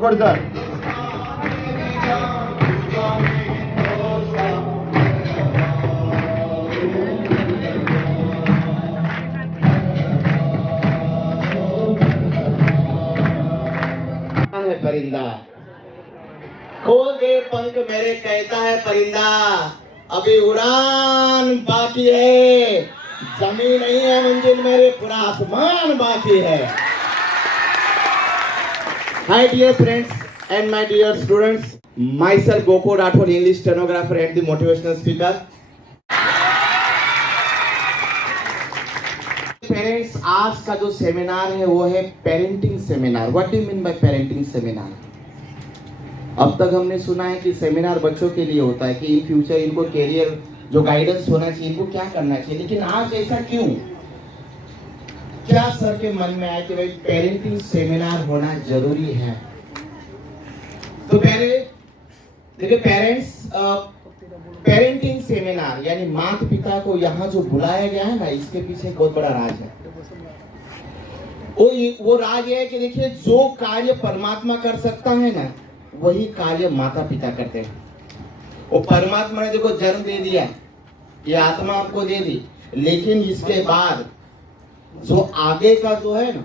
पकड़ कर। है परिंदा, खोल दे पंख मेरे कहता है परिंदा, अभी उड़ान बाकी है, जमीन नहीं है मंजिल मेरे, पूरा आसमान बाकी है। Hi dear friends and my dear students, myself Gokul Rathod, English stenographer and the motivational speaker. Parents, आज का जो सेमिनार है वो है parenting seminar. What do you mean by parenting seminar? अब तक हमने सुना है कि सेमिनार बच्चों के लिए होता है कि इन फ्यूचर इनको कैरियर जो गाइडेंस होना चाहिए, इनको क्या करना चाहिए, लेकिन आज ऐसा क्यों? क्या सर के मन में आया कि भाई पेरेंटिंग सेमिनार होना जरूरी है? तो पहले देखिए, पेरेंटिंग सेमिनार यानी माता पिता को यहाँ जो बुलाया गया है ना, इसके पीछे एक बहुत बड़ा राज है। वो राज है कि देखिए, जो कार्य परमात्मा कर सकता है ना, वही कार्य माता पिता करते हैं। वो परमात्मा ने देखो जन्म दे दिया, ये आत्मा आपको दे दी, लेकिन इसके बाद जो आगे का जो है ना,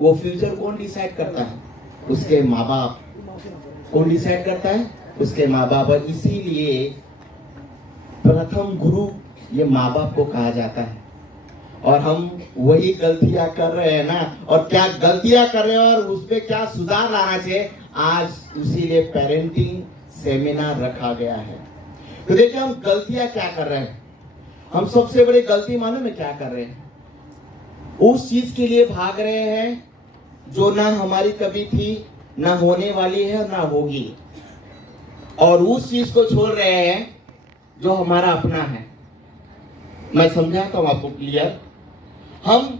वो फ्यूचर कौन डिसाइड करता है? उसके माँ बाप। कौन डिसाइड करता है? उसके माँ बाप। और इसीलिए प्रथम गुरु ये माँ बाप को कहा जाता है। और हम वही गलतियां कर रहे हैं ना, और क्या गलतियां कर रहे हैं और उसपे क्या सुधार लाना चाहिए, आज इसीलिए पेरेंटिंग सेमिनार रखा गया है। तो देखिए, हम गलतियां क्या कर रहे हैं। हम सबसे बड़ी गलती मालूम है क्या कर रहे हैं? उस चीज के लिए भाग रहे हैं जो ना हमारी कभी थी, ना होने वाली है, ना होगी। और उस चीज को छोड़ रहे हैं जो हमारा अपना है। मैं समझाता हूं आपको क्लियर। हम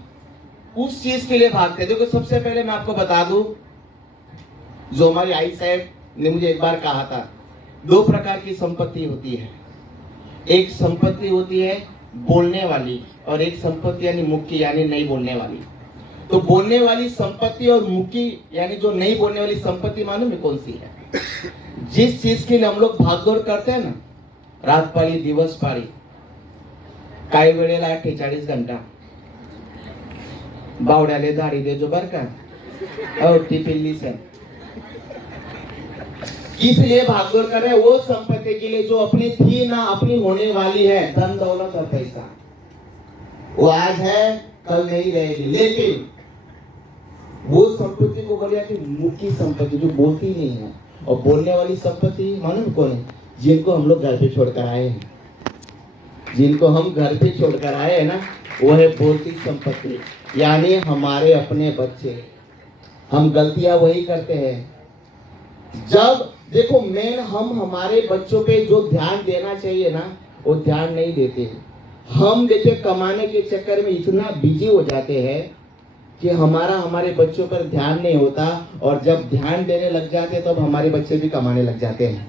उस चीज के लिए भागते हैं। देखो, सबसे पहले मैं आपको बता दूं, जो हमारी आई साहब ने मुझे एक बार कहा था, दो प्रकार की संपत्ति होती है। एक संपत्ति होती है बोलने वाली, और एक संपत्ति यानी मुक्की यानी नहीं बोलने वाली। तो बोलने वाली संपत्ति और मुक्की यानी जो नहीं बोलने वाली संपत्ति मालूम है कौन सी है? जिस चीज के लिए हम लोग भागदौड़ करते हैं ना, रात पाळी दिवस पाळी, काही वेळेला 48 घंटा बावड्याले दाढी देजो बर का, और टिपिल्ली से किस लिए भागदौड़ कर रहे हैं? वो संपत्ति के लिए जो अपनी थी ना, अपनी होने वाली है, धन दौलत और पैसा। वो आज है, कल नहीं रहेगी। लेकिन वो संपत्ति को बोलिए कि मुक्की संपत्ति, जो बोलती नहीं है। और बोलने वाली संपत्ति मालूम कौन है? जिनको हम लोग घर पे छोड़कर आए हैं। जिनको हम घर पे छोड़कर आए हैं ना, वो है बोलती संपत्ति, यानी हमारे अपने बच्चे। हम गलतियां वही करते हैं जब देखो मेन हम हमारे बच्चों पे जो ध्यान देना चाहिए ना, वो ध्यान नहीं देते। हम देखिए कमाने के चक्कर में इतना बिजी हो जाते हैं कि हमारे बच्चों पर ध्यान नहीं होता, और जब ध्यान देने लग जाते हैं तब तो हमारे बच्चे भी कमाने लग जाते हैं।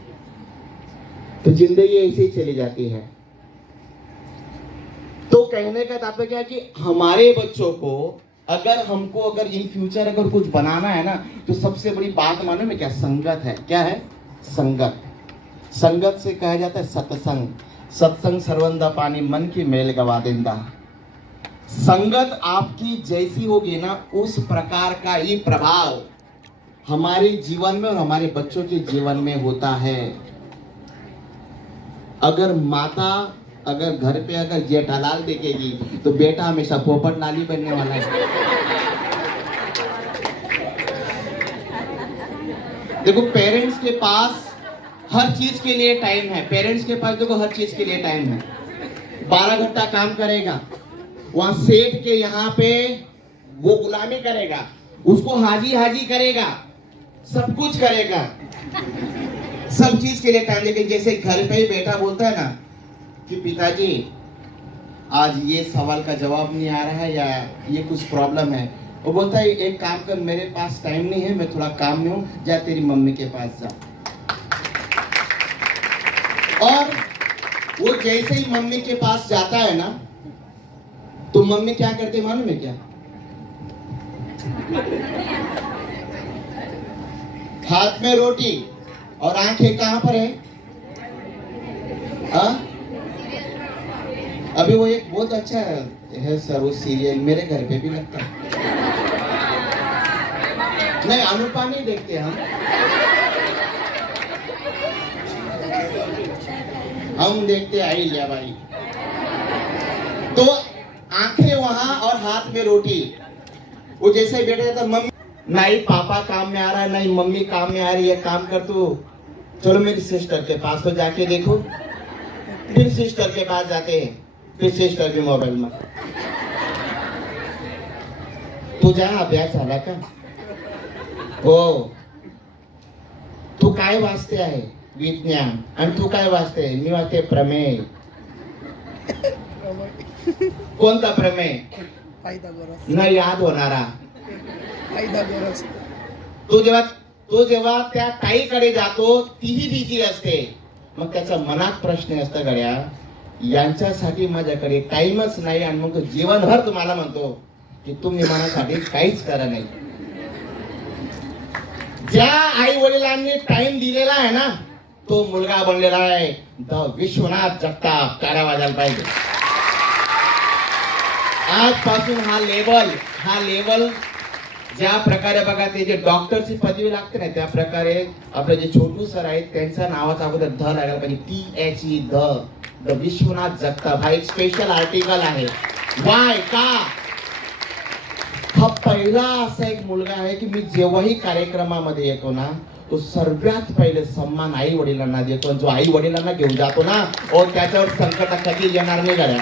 तो जिंदगी ऐसे ही चली जाती है। तो कहने का तात्पर्य क्या है कि हमारे बच्चों को अगर इन फ्यूचर अगर कुछ बनाना है ना, तो सबसे बड़ी बात मालूम है क्या? संगत है। क्या है? संगत। संगत से कहा जाता है सत्संग। सत्संग सर्वंदा पानी, मन की मेल गवा देंदा। संगत आपकी जैसी होगी ना, उस प्रकार का ही प्रभाव हमारे जीवन में और हमारे बच्चों के जीवन में होता है। अगर माता घर पे अगर जेठालाल देखेगी, तो बेटा हमेशा पोपट लाली बनने वाला है। देखो, पेरेंट्स के पास हर चीज के लिए टाइम है। पेरेंट्स के पास देखो हर चीज के लिए टाइम है। 12 घंटा काम करेगा, वहां सेठ के यहाँ पे वो गुलामी करेगा, उसको हाजी करेगा, सब कुछ करेगा, सब चीज के लिए टाइम। लेकिन जैसे घर पे ही बेटा बोलता है ना कि पिताजी आज ये सवाल का जवाब नहीं आ रहा है, या ये कुछ प्रॉब्लम है, वो बोलता है एक काम कर, मेरे पास टाइम नहीं है, मैं थोड़ा काम में हूँ, जा तेरी मम्मी के पास जा। और वो जैसे ही मम्मी के पास जाता है ना, तो मम्मी क्या करते मालूम है क्या? हाथ में रोटी और आंखें कहां पर है? हाँ? अभी वो एक बहुत अच्छा है सर, वो सीरियल मेरे घर पे भी लगता है। नहीं, अनुपमा नहीं देखते हम देखते अहिल्याबाई। तो आंखें वहां और हाथ में रोटी। वो जैसे बैठे जाता, मम्मी नहीं पापा काम में आ रहा है, नहीं मम्मी काम में आ रही है, काम कर तू, चलो मेरी सिस्टर के पास तो जाके देखो। फिर सिस्टर के पास जाते हैं, फिर सिस्टर भी मोबाईल में, तुझा अभ्यास झाला का? हो. तू काय वाचते आहे? विज्ञान. आणि तू काय वाचते? मी वाचते प्रमेय. कोणता प्रमेय? न याद होणारा. तो जेव्हा त्या ताईकडे जातो, तीही बिझी असते. मग त्याच्या मनात प्रश्न असतो, गड्या यांच्यासाठी माझ्याकडे टाइमच नाही. आणि मग तो जीवनभर तुम्हाला म्हणतो की तुम्ही मनासाठी काहीच करा नाही. ज्या आई वडिलांनी टाइम दिलेला आहे ना, तो मुलगा बनलेला आहे द विश्वनाथ जगताप. टाळ्या वाजायला पाहिजे. आजपासून हा लेवल ज्या प्रकारे बघा, ते जे डॉक्टरची पदवी लागते ना, त्या प्रकारे आपले जे छोटू सर आहेत त्यांच्या नावाचा अगोदर ध लागायला पाहिजे. THE the Vishwanath Jagtap. हा एक स्पेशल आर्टिकल आहे. वाय का? हा पहिला असा एक मुलगा आहे की मी जेव्हाही कार्यक्रमामध्ये येतो ना, तो सर्वात पहिले सन्मान आई वडिलांना देतो. जो आई वडिलांना घेऊन जातो ना, और त्याच्यावर संकट कधी येणार नाही गड्या.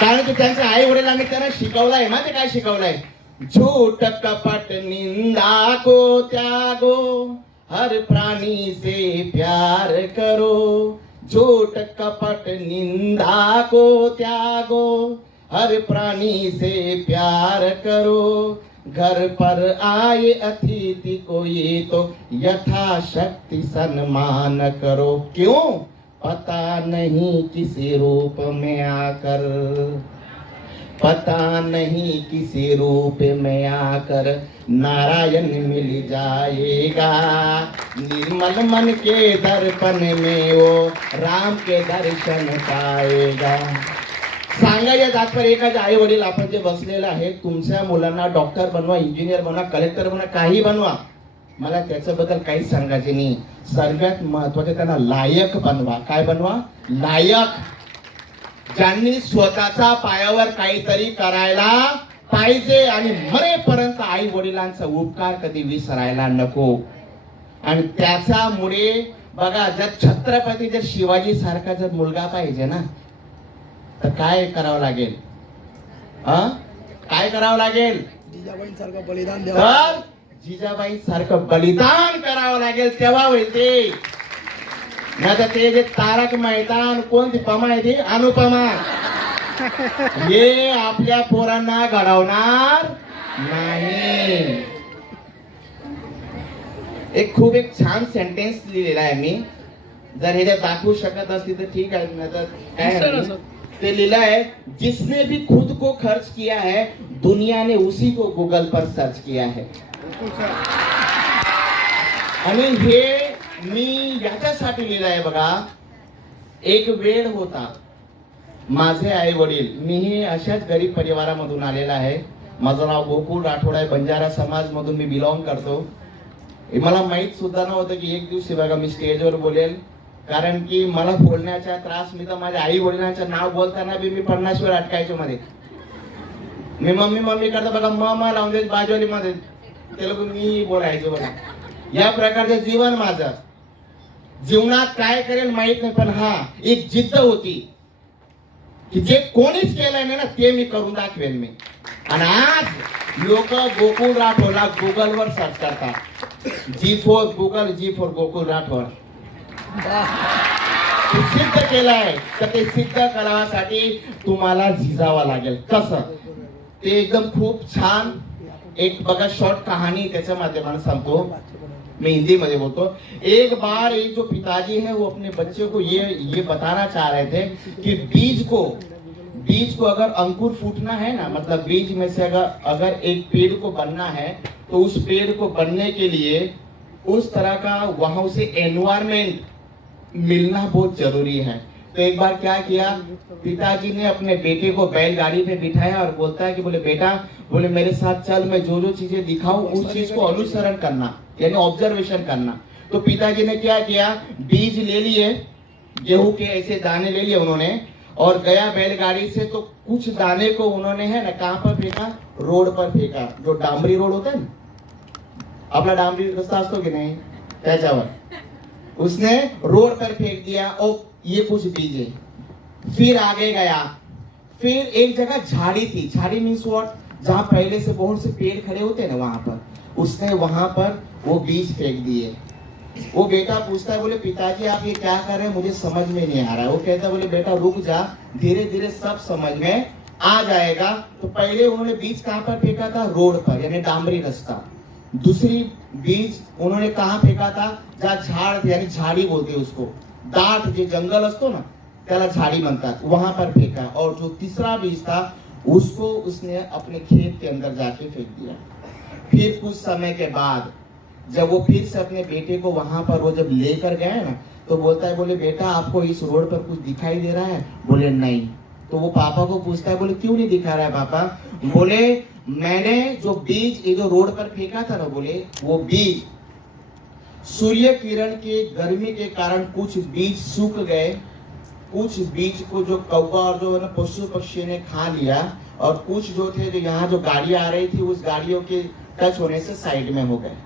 कारण की त्यांच्या आई वडिलांनी त्यांना शिकवलंय ना. ते काय शिकवलंय? झूठ कपट निंदा को त्यागो, हर प्राणी से प्यार करो. झूठ कपट निंदा को त्यागो, हर प्राणी से प्यार करो. घर पर आए अतिथि को ये तो यथाशक्ति सम्मान करो. क्यों? पता नहीं किसी रूप में आकर, पता नहीं किसी रूप में आकर नारायण मिल जाएगा. निर्मल मन के दर्पण में वो राम के दर्शन पाएगा. सांगायचं तात्पर्य एकच, आई वडील आपण जे बसलेलं आहे, तुमच्या मुलांना डॉक्टर बनवा, इंजिनियर बनवा, कलेक्टर बनवा, काही बनवा, मला त्याच्याबद्दल काहीच सांगायचे नाही. सर्वात महत्वाचे त्यांना लायक बनवा. काय बनवा? लायक. ज्यांनी स्वतःच्या पायावर काहीतरी करायला पाहिजे आणि मरेपर्यंत आई वडिलांचा उपकार कधी विसरायला नको. आणि त्याच्यामुळे बघा, जर छत्रपती जर शिवाजी सारखा जर मुलगा पाहिजे ना, तर काय करावं लागेल? काय करावं लागेल? जिजाबाईंसारखं बलिदान द्यावं. जिजाबाई सारखं बलिदान करावं लागेल, तेव्हा होईल ते. नाही तर ते जे तारक मेहता, कोणती पमा आहे ती? अनुपमा. हे आपल्या पोरांना घडवणार नाही. खूप एक छान सेंटेन्स लिहिलेला आहे मी. जर हे दाखवू शकत असली तर ठीक आहे, नाही तर काय ते लिहिलं आहे, जिसने भी खुद को खर्च किया है, दुनिया ने उसी को गूगल पर सर्च किया है. आणि हे मी याच्यासाठी लिहिलं आहे बघा. एक वेळ होता, माझे आई वडील, मीही अशाच गरीब परिवारामधून आलेला आहे. माझं नाव गोकुळ राठोड आहे. बंजारा समाज मधून मी बिलॉंग करतो. मला माहित सुद्धा नव्हतं की एक दिवशी बघा मी स्टेजवर बोलेल. कारण की मला बोलण्याचा त्रास, मी तर माझ्या आई वडिलांचं नाव बोलताना बी मी 50 वेळ अटकायचो मध्ये. मी मम्मी करता बघा, मम्मा लावून देत बाजूली मध्ये, ते लोक मी बोलायचो बघा. या प्रकारचं जीवन माझं. जीवनात काय करेल माहित नाही, पण हा एक जिद्द होती की जे कोणीच केलंय ना ते मी करून दाखवेन मी. आणि आज लोक गोकुळ राठोडला गुगल वर सर्च करतात. G4 Google, G4 Gokul Rathod. सिद्ध केलंय, तर ते सिद्ध करावासाठी तुम्हाला झिजावं लागेल. कसं? ते एकदम खूप छान एक बघा शॉर्ट कहानी त्याच्या माध्यमाने सांगतो. मैं हिंदी में बोलता हूँ. एक बार एक जो पिताजी है वो अपने बच्चे को ये बताना चाह रहे थे कि बीज को अगर अंकुर फूटना है ना, मतलब बीज में से अगर एक पेड़ को बनना है तो उस पेड़ को बनने के लिए उस तरह का वहां उसे एनवायरमेंट मिलना बहुत जरूरी है। तो एक बार क्या किया, पिताजी ने अपने बेटे को बैलगाड़ी पे बिठाया और बोलता है कि बोले बेटा, बोले मेरे साथ चल, मैं जो जो चीजें दिखाऊं उस चीज को अनुसरण करना, यानी ऑब्जर्वेशन करना। तो पिताजी ने क्या किया, बीज ले लिए, गेहूं के ऐसे दाने ले लिए उन्होंने, और गया बैलगाड़ी से, तो कुछ दाने को उन्होंने है ना कहां पर फेंका, रोड पर फेंका, जो डामरी रोड होता है ना, अपना डामरी रास्ता तो कि नहीं क्या चावल, उसने रोड पर फेंक दिया। और ये कुछ बीज है। फिर आगे गया, फिर एक जगह झाड़ी थी, झाड़ी मीन्स व्हाट, जहां पहले से बहुत से पेड़ खड़े होते हैं ना, वहां पर उसने वहां पर वो बीज फेंक दिए। वो बेटा पूछता है, बोले पिताजी आप ये क्या कर रहे हैं, मुझे समझ में नहीं आ रहा है। वो कहता है, बोले बेटा रुक जा, धीरे धीरे सब समझ में आ जाएगा। तो पहले उन्होंने बीज कहां पर फेंका था, रोड पर, यानी डामरी रास्ता। दूसरी बीज उन्होंने कहां फेंका था, जहां झाड़, यानी झाड़ी बोलते हैं उसको, दाट जो जंगल असतो ना त्याला झाड़ी बनता, वहां पर फेंका। और जो तीसरा बीज था उसको उसने अपने खेत के अंदर जाके फेंक दिया। फिर कुछ समय के बाद जब वो फिर से अपने बेटे को वहां पर वो जब लेकर गए ना, तो बोलता है, बोले बेटा आपको इस रोड पर कुछ दिखाई दे रहा है, बोले नहीं। तो वो पापा को पूछता है, बोले क्यों नहीं दिखा रहा है पापा, बोले मैंने जो बीज ये जो रोड पर फेंका था ना, बोले वो बीज सूर्य किरण के गर्मी के कारण कुछ बीज सूख गए, कुछ बीज को जो कौवा और जो ना पशु पक्षी ने खा लिया, और कुछ जो थे जो यहाँ जो गाड़ियां आ रही थी उस गाड़ियों के टच होने से साइड में हो गए।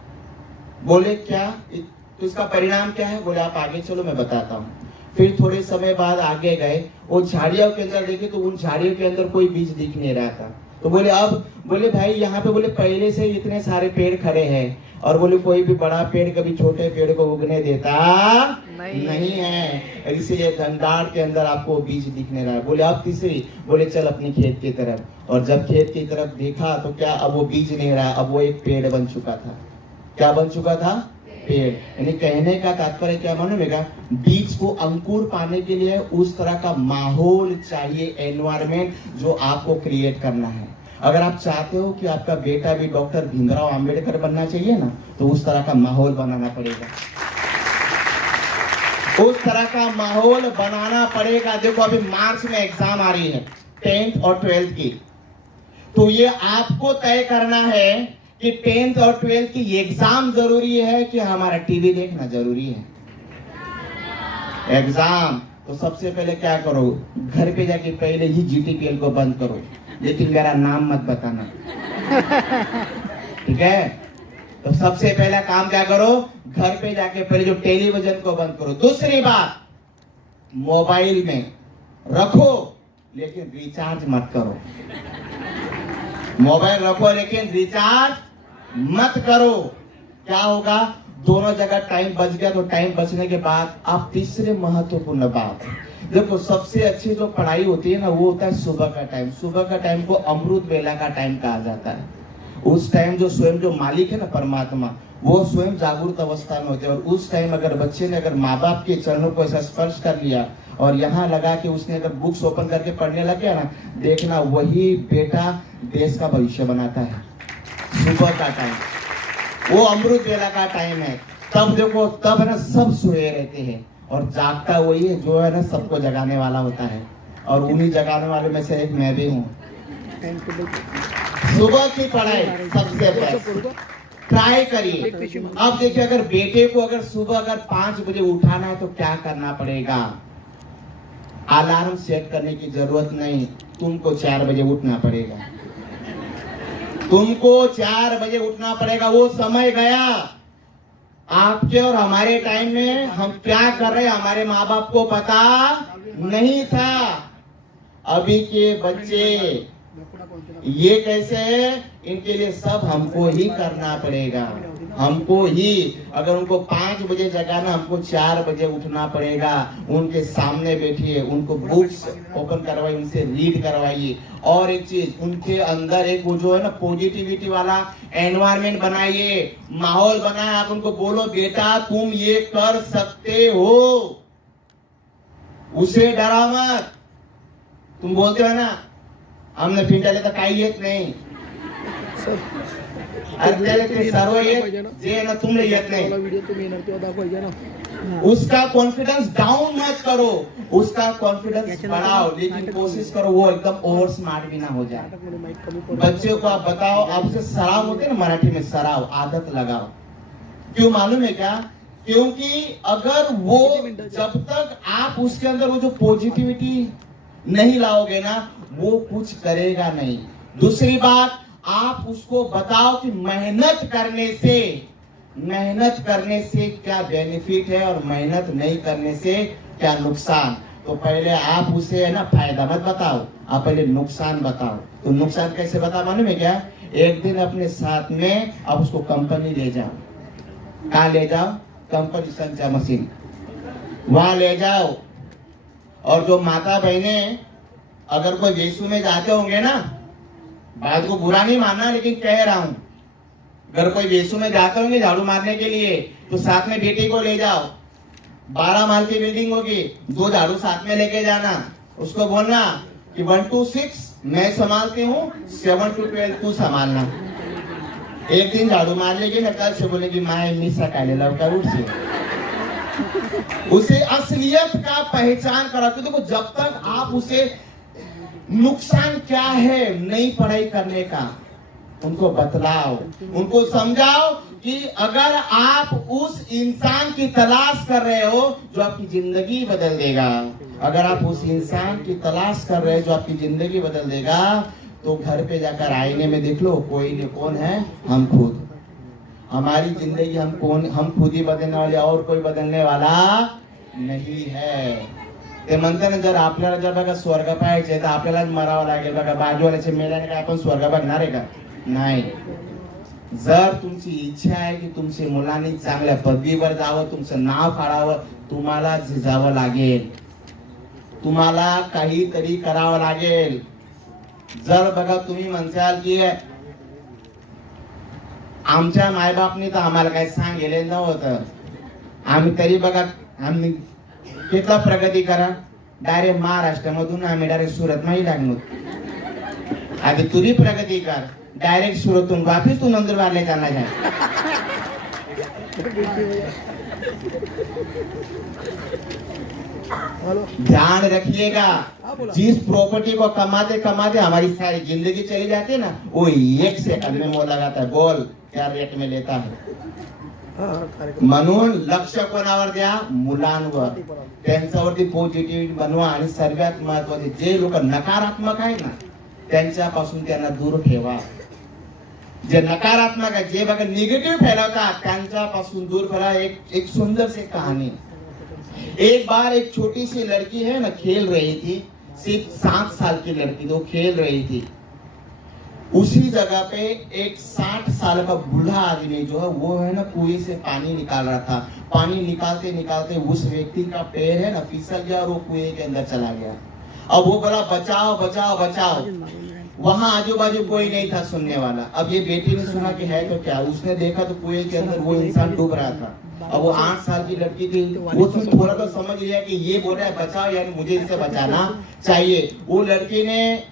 बोले क्या, तो इसका परिणाम क्या है, बोले आप आगे चलो मैं बताता हूँ। फिर थोड़े समय बाद आगे गए, वो झाड़ियों के अंदर देखे तो उन झाड़ियों के अंदर कोई बीज दिख नहीं रहा था। तो बोले अब, बोले भाई यहाँ पे बोले पहले से इतने सारे पेड़ खड़े हैं, और बोले कोई भी बड़ा पेड़ कभी छोटे पेड़ को उगने देता नहीं है, इसीलिए घनदार के अंदर आपको बीज दिखने रहा है। बोले अब तीसरी, बोले चल अपनी खेत की तरफ। और जब खेत की तरफ देखा तो क्या, अब वो बीज नहीं रहा, अब वो एक पेड़ बन चुका था। क्या बन चुका था, पेड़। यानी कहने का तात्पर्य क्या मालूमेगा, बीज को अंकुर पाने के लिए उस तरह का माहौल चाहिए, एनवायरमेंट जो आपको क्रिएट करना है। अगर आप चाहते हो कि आपका बेटा भी डॉक्टर भीमराव अंबेडकर बनना चाहिए ना, तो उस तरह का माहौल बनाना पड़ेगा, उस तरह का माहौल बनाना पड़ेगा। देखो अभी मार्च में एग्जाम आ रही है 10th और 12th की, तो ये आपको तय करना है कि 10th और 12th की एग्जाम जरूरी है कि हमारा टीवी देखना जरूरी है। एग्जाम तो सबसे पहले क्या करो, घर पे जाके पहले ही GTPL को बंद करो, लेकिन मेरा नाम मत बताना, ठीक है। तो सबसे पहला काम क्या करो, घर पे जाके पहले जो टेलीविजन को बंद करो। दूसरी बात, मोबाइल में रखो लेकिन रिचार्ज मत करो, मोबाइल रखो लेकिन रिचार्ज मत करो। क्या होगा, दोनों जगह टाइम बच गया। तो टाइम बचने के बाद आप तीसरे महत्वपूर्ण बात, देखो सबसे अच्छी जो पढ़ाई होती है ना, वो होता है सुबह का टाइम। सुबह का टाइम को अमृत बेला का टाइम कहा जाता है। उस टाइम जो स्वयं जो मालिक है ना, परमात्मा, वो स्वयं जागरूक अवस्था में होते हैं। और उस टाइम अगर बच्चे ने अगर माँ बाप के चरणों को ऐसा स्पर्श कर लिया और यहाँ लगा कि उसने अगर बुक्स ओपन करके पढ़ने लग गया ना, देखना वही बेटा देश का भविष्य बनाता है। सुबह का टाइम वो अमृत बेला का टाइम है। तब देखो, तब ना सब सोए रहते हैं और जागता वही है जो है ना सबको जगाने वाला होता है। और उन्हीं जगाने वालों में से एक मैं भी हूँ। सुबह की पढ़ाई सबसे बेस्ट, ट्राई करिए। अब देखिए, अगर बेटे को अगर सुबह अगर 5 बजे उठाना है तो क्या करना पड़ेगा, अलार्म सेट करने की जरूरत नहीं, तुमको 4 बजे उठना पड़ेगा, तुमको 4 बजे उठना पड़ेगा। वो समय गया आपके और हमारे टाइम में हम क्या कर रहे हैं हमारे माँ बाप को पता नहीं था। अभी के बच्चे ये कैसे है, इनके लिए सब हमको ही करना पड़ेगा, हमको ही। अगर उनको 5 बजे जगाना, हमको 4 बजे उठना पड़ेगा। उनके सामने बैठिए, उनको बुक्स ओपन करवाइए, उनसे रीड करवाइए। और एक चीज, उनके अंदर एक वो जो है ना पॉजिटिविटी वाला एनवायरनमेंट बनाइए, माहौल बनाए। आप उनको बोलो बेटा तुम ये कर सकते हो, उसे डरा मत। तुम बोलते हो ना हमने फिंटाले तर काही येत नाही, अरे त्याला ते सर्व येत जे ना तुमले येत नाही. व्हिडिओ तुम्ही येणार तेव्हा दाखवायचे ना. उसका कॉन्फिडेंस डाउन मत करो, उसका कॉन्फिडेंस बढ़ाओ, लेकिन कोशिश करो वो एकदम ओवर स्मार्ट भी ना हो जाए. नाटकमध्ये माईक कमी पडतो. बच्चों को आप बताओ, आपसे सराव होते ना मराठी में, सराव आदत लगाओ. क्यों मालूम है क्या? क्योंकि अगर वो जब तक आप उसके अंदर वो जो पॉजिटिविटी नहीं लाओगे ना, वो कुछ करेगा नहीं. दूसरी बात, आप उसको बताओ कि मेहनत करने से क्या बेनिफिट है और मेहनत नहीं करने से क्या नुकसान. तो पहले आप उसे है ना फायदा मत बताओ, आप पहले नुकसान बताओ. तो नुकसान कैसे बता मालूम है क्या? एक दिन अपने साथ में आप उसको कंपनी ले जाओ. कहाँ ले जाओ? कंपनी संचा मशीन, वहां ले जाओ. और जो माता बहने अगर कोई यीशु में जाते होंगे ना, बात को बुरा नहीं मानना, लेकिन कह रहा हूं, अगर कोई यीशु में जाते होंगे झाड़ू मारने के लिए, तो साथ में बेटी को ले जाओ. 12 माल की बिल्डिंग होगी, 2 झाड़ू साथ में लेके जाना. उसको बोलना कि 1 to 6 मैं संभालती हूँ, 7 to 12 तू संभालना. एक दिन झाड़ू मार लेगी ना, कल से बोलेगी माए मी सकाले लवकर उठ से. उसे असलियत का पहचान करा. तो देखो, जब तक आप उसे नुकसान क्या है नई पढ़ाई करने का, उनको बतलाओ, उनको समझाओ कि अगर आप उस इंसान की तलाश कर रहे हो जो आपकी जिंदगी बदल देगा, अगर आप उस इंसान की तलाश कर रहे हो जो आपकी जिंदगी बदल देगा, तो घर पे जाकर आईने में देख लो, कोई नहीं, कौन है? हम खुद. हमारी जिंदगी हम खुद ही बदलने वाले, और कोई बदलने वाला नहीं है. ते म्हणते ना, जर आपल्याला जर बघा स्वर्ग पाहायचे तर आपल्यालाच मरावं लागेल. बघा बाजूवाल्याच्या मेल्याने काय आपण स्वर्ग बघणार आहे का? नाही. जर तुमची इच्छा आहे की तुमच्या मुलांनी चांगल्या पदवीवर जावं, तुमचं नाव काढावं, तुम्हाला झिजावं लागेल, तुम्हाला काहीतरी करावं लागेल. जर बघा तुम्ही म्हणसाल की आमच्या मायबापनी तर आम्हाला काही सांगितलं नव्हतं, आम्ही तरी बघा आम्ही कितना प्रगती करा, डायरेक्ट महाराष्ट्रामधून आम्ही डायरेक्ट सुरत नाही लागलो. आधी तुझी प्रगती कर, डायरेक्ट सुरतून वापिस तू नंदुरबारला जाना है. ध्यान रखिएगा, जिस प्रॉपर्टी को कमाते कमाते हमारी सारी जिंदगी चली जाती है ना, वो 1 सेकंड में मोल लगाता है. बोल क्या रेट में लेता है. म्हणून लक्ष कोणावर द्या? मुलांवर. त्यांच्यावरती पॉझिटिव्ह बनवा. आणि सर्वात महत्वाचे, जे लोक नकारात्मक आहे ना, त्यांच्यापासून त्यांना दूर ठेवा. जे नकारात्मक आहे, जे बघा निगेटिव्ह फैलावतात, त्यांच्यापासून दूर करा. एक सुंदर सी कहानी. एक बार एक छोटी सी लड़की है ना, खेल रही थी, सिर्फ 7 साल की लड़की, तो खेल रही थी. उसी जगह पे एक 60 साल का बूढ़ा आदमी जो है, वो है ना कुएं से पानी निकाल रहा था. पानी निकालते निकालते उस व्यक्ति का पैर है ना फिसल गया और वो कुएं के अंदर चला गया. अब वो बोला बचाओ बचाओ बचाओ. वहां आजू बाजू कोई नहीं था सुनने वाला. अब ये बेटी ने सुना कि है तो क्या, उसने देखा तो कुएं के अंदर वो इंसान डूब रहा था. अब वो 8 साल की लड़की थी, वो थोड़ा तो समझ लिया कि ये बोल रहा है बचाओ, यानी मुझे इससे बचाना चाहिए. वो लड़की ने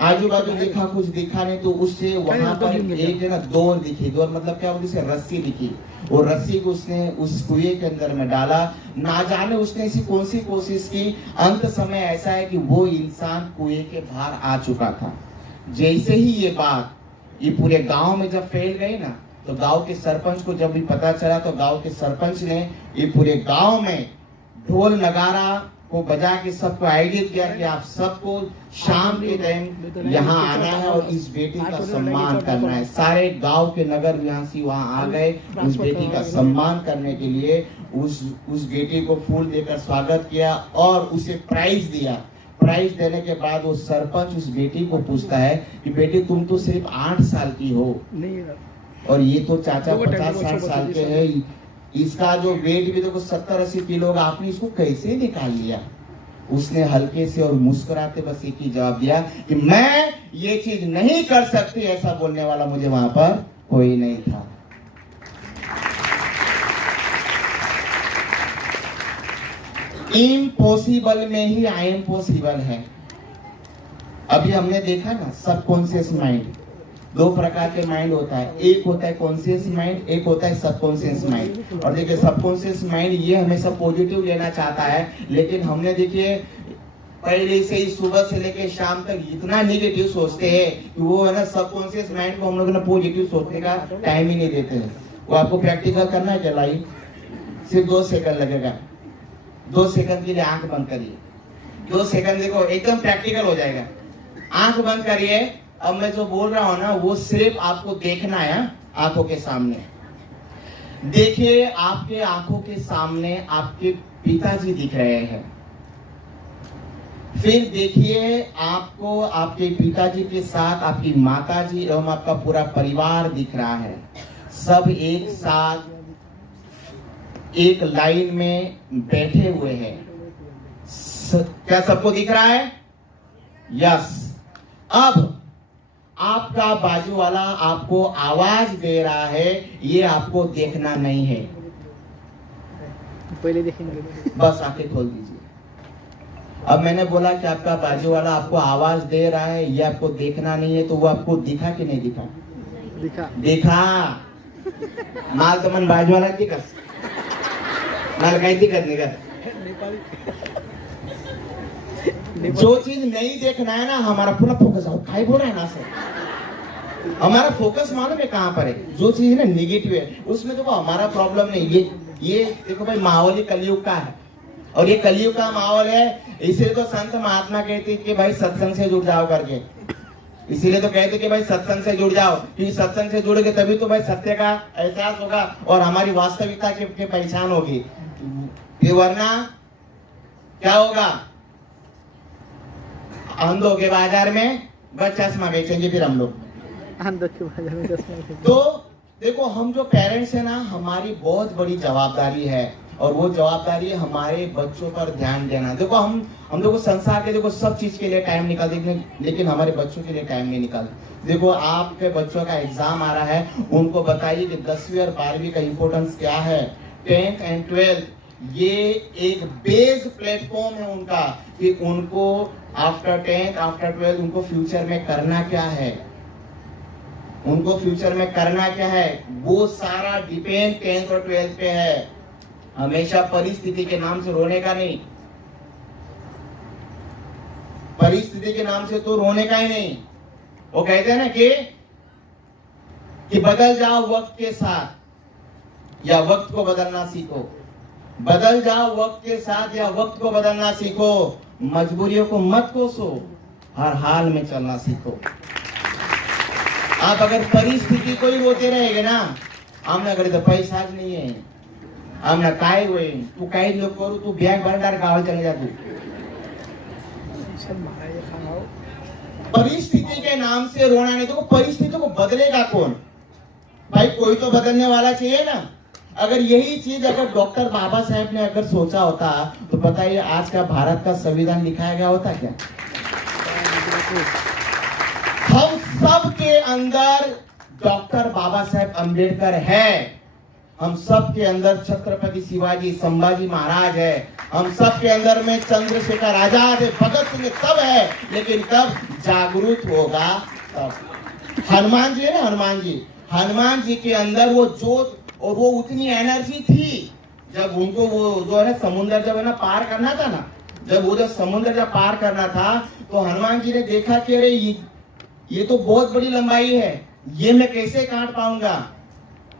आजू बाजू देखा, कुछ दिखा नहीं, तो उससे वहां पर एक है ना डोर दिखी. डोर मतलब क्या होती है? रस्सी दिखी. वो रस्सी को उसने उस कुएं के अंदर में डाला. ना जाने उसने ऐसी कौन सी कोशिश की, अंत समय ऐसा है कि वो इंसान कुएं के बाहर आ चुका था. जैसे ही ये बात ये पूरे गांव में जब फैल गई ना, तो गांव के सरपंच को जब भी पता चला, तो गांव के सरपंच ने ये पूरे गांव में ढोल नगारा को बजा के सबको आयोजित किया कि आप सबको शाम के टाइम यहाँ आना है और इस बेटी का सम्मान करना है. सारे गांव के नगर निवासी वहाँ आ गए उस बेटी का सम्मान करने के लिए. उस बेटी को फूल देकर स्वागत किया और उसे प्राइज दिया. प्राइज देने के बाद वो सरपंच उस बेटी को पूछता है कि बेटी तुम तो सिर्फ 8 साल की हो और ये तो चाचा 50-60 साल के है. इसका जो वेट भी देखो 70-80 किलो होगा, आपने इसको कैसे निकाल लिया? उसने हल्के से और मुस्कुराते बस एक ही जवाब दिया कि मैं ये चीज नहीं कर सकती. ऐसा बोलने वाला मुझे वहां पर कोई नहीं था. इम्पॉसिबल में ही आई एम पॉसिबल है. अभी हमने देखा ना सबकॉन्शियस माइंड, दो प्रकार के माइंड होता है, एक होता है कॉन्शियस माइंड, एक होता है सबकॉन्शियस माइंड। और देखिए सबकॉन्शियस माइंड ये हमेशा पॉजिटिव लेना चाहता है, लेकिन हमने देखिए पहले से ही सुबह से लेकर शाम तक इतना नेगेटिव सोचते हैं कि वो है ना सबकॉन्शियस माइंड को हम लोग ना पॉजिटिव सोचने का टाइम ही नहीं देते हैं। वो आपको प्रैक्टिकल करना है क्या लाइव? सिर्फ 2 सेकंड लगेगा। 2 सेकंड के लिए आंख बंद करिए। 2 सेकंड देखो एकदम प्रैक्टिकल हो जाएगा। आंख बंद करिए। अब मैं जो बोल रहा हूं ना वो सिर्फ आपको देखना है आंखों के सामने। देखिए आपके आंखों के सामने आपके पिताजी दिख रहे हैं। फिर देखिए आपको आपके पिताजी के साथ आपकी माताजी एवं आपका पूरा परिवार दिख रहा है। सब एक साथ एक लाइन में बैठे हुए हैं। क्या सबको दिख रहा है? यस। अब आपका बाजू वाला आपको आवाज दे रहा है, ये आपको देखना नहीं है। पहले देखेंगे। बस आंखें खोल दीजिए। अब मैंने बोला कि आपका बाजू वाला आपको आवाज दे रहा है, ये आपको देखना नहीं है, तो वो आपको दिखा कि नहीं दिखा? दिखा। देखा। माल तो मन बाजू वाला दिखा माल कहीं दिक्कत नहीं कर। जो चीज नहीं देखना है ना, हमारा पूरा फोकस है बोल रहा है ना सर, हमारा फोकस मालूम है कहां पर है? जो चीज ना निगेटिव है उसमें तो हमारा प्रॉब्लम नहीं। ये देखो भाई माहौल ही कलयुग का है, और ये कलयुग का माहौल है। इसीलिए तो संत महात्मा कहते कि भाई सत्संग से जुड़ जाओ करके। इसीलिए तो कहते कि भाई सत्संग से जुड़ जाओ, क्योंकि सत्संग से जुड़ोगे तभी तो भाई सत्य का एहसास होगा और हमारी वास्तविकता की पहचान होगी। वरना क्या होगा? अंधों के बाजार में बस चश्मा बेचेंगे फिर हम लोग। अंधों के बाजार में चश्मा बेचेंगे। तो देखो हम जो पेरेंट्स है ना, हमारी बहुत बड़ी जवाबदारी है, और वो जवाबदारी है हमारे बच्चों पर ध्यान देना। देखो हम देखो संसार के देखो सब चीज के लिए टाइम निकाल देते, लेकिन हमारे बच्चों के लिए टाइम नहीं निकालते। देखो आपके बच्चों का एग्जाम आ रहा है, उनको बताइए कि 10वीं और 12वीं का इंपॉर्टेंस क्या है। 10th एंड 12th ये एक बेस प्लेटफॉर्म है उनका, कि उनको आफ्टर 10th आफ्टर 12th उनको फ्यूचर में करना क्या है, उनको फ्यूचर में करना क्या है, वो सारा डिपेंड 10th और 12th पे है। हमेशा परिस्थिति के नाम से रोने का नहीं, परिस्थिति के नाम से तो रोने का ही नहीं। वो कहते हैं ना कि बदल जाओ वक्त के साथ, या वक्त को बदलना सीखो। बदल जाओ वक्त के साथ या वक्त को बदलना सीखो। मजबूरियों को मत कोसो, हर हाल में चलना सीखो। आप अगर परिस्थिति को ही रोते रहेंगे ना, हमने अगर तो पैसा नहीं है, हमने काय हुए तू काही लोग करू, तू बैग भरदार गाँव चले जा। तू परिस्थिति के नाम से रोना नहीं। तो परिस्थिति को बदलेगा कौन? भाई कोई तो बदलने वाला चाहिए ना। अगर यही चीज अगर डॉक्टर बाबा साहेब ने अगर सोचा होता, तो बताइए आज का भारत का संविधान लिखाया गया होता क्या? हम सब के अंदर डॉक्टर बाबा साहेब अम्बेडकर है, हम सब के अंदर छत्रपति शिवाजी संभाजी महाराज है, हम सब के अंदर में चंद्रशेखर आजाद है, भगत सिंह सब है। लेकिन कब जागरूक होगा तब। हनुमान जी है ना, हनुमान जी के अंदर वो जोत और वो उतनी एनर्जी थी, जब उनको वो जो है समुद्र जब है ना पार करना था ना, जब वो जब समुद्र जब पार करना था, तो हनुमान जी ने देखा कि अरे ये तो बहुत बड़ी लंबाई है, ये मैं कैसे काट पाऊंगा,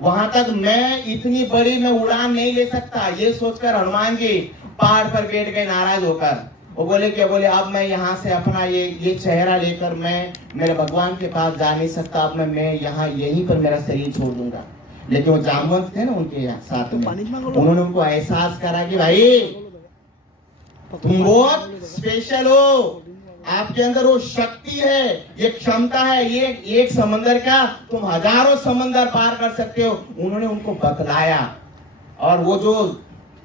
वहां तक मैं इतनी बड़ी मैं उड़ान नहीं ले सकता। ये सोचकर हनुमान जी पहाड़ पर बैठ गए नाराज होकर। वो बोले क्या? बोले अब मैं यहाँ से अपना ये चेहरा लेकर मैं मेरे भगवान के पास जा नहीं सकता, अब मैं यहाँ यहीं पर मेरा शरीर छोड़ दूंगा। लेकिन वो जामवंत थे ना उनके साथ में, उन्होंने उनको एहसास करा कि भाई तुम बहुत स्पेशल हो, आपके अंदर वो शक्ति है, ये क्षमता है, ये एक समंदर का तुम हजारों समंदर पार कर सकते हो। उन्होंने उनको बतलाया, और वो जो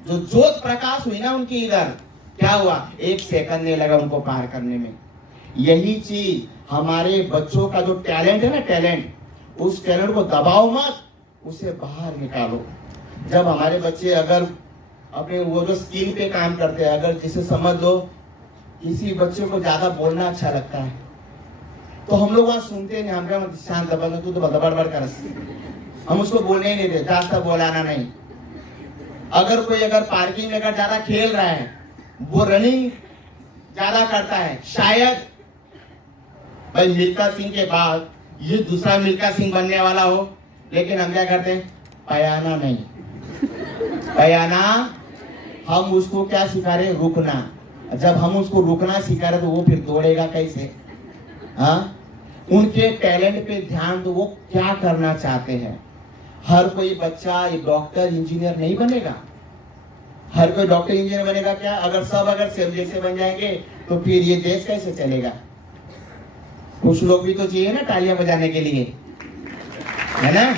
ज्योत प्रकाश हुई ना उनकी इधर, क्या हुआ? 1 सेकंड नहीं लगा उनको पार करने में। यही चीज हमारे बच्चों का जो टैलेंट है ना, टैलेंट, उस टैलेंट को दबाओ मत, उसे बाहर निकालो। जब हमारे बच्चे अगर अपने वो जो स्किल पे काम करते हैं, अगर जिसे समझ लो किसी बच्चे को ज्यादा बोलना अच्छा लगता है, तो हम लोग वहां सुनते नहीं, हम क्या शांत दबा, तू तो बड़बड़ कर, हम उसको बोलने ही नहीं देते, ज्यादा बोलाना नहीं। अगर पार्किंग में अगर ज्यादा खेल रहा है, वो रनिंग ज्यादा करता है, शायद भाई मिल्खा सिंह के बाद ये दूसरा मिल्खा सिंह बनने वाला हो, लेकिन हम क्या करते हैं, पयाना नहीं, पयाना। हम उसको क्या सिखा रहे, रुकना। जब हम उसको रुकना सिखा रहे तो वो फिर दौड़ेगा कैसे? हाँ, उनके टैलेंट पे ध्यान दो, वो क्या करना चाहते हैं। हर कोई बच्चा ये डॉक्टर इंजीनियर नहीं बनेगा, हर कोई डॉक्टर इंजीनियर बनेगा क्या? अगर सेम जैसे बन जाएंगे तो फिर ये देश कैसे चलेगा? कुछ लोग भी तो चाहिए ना तालियां बजाने के लिए, है ना?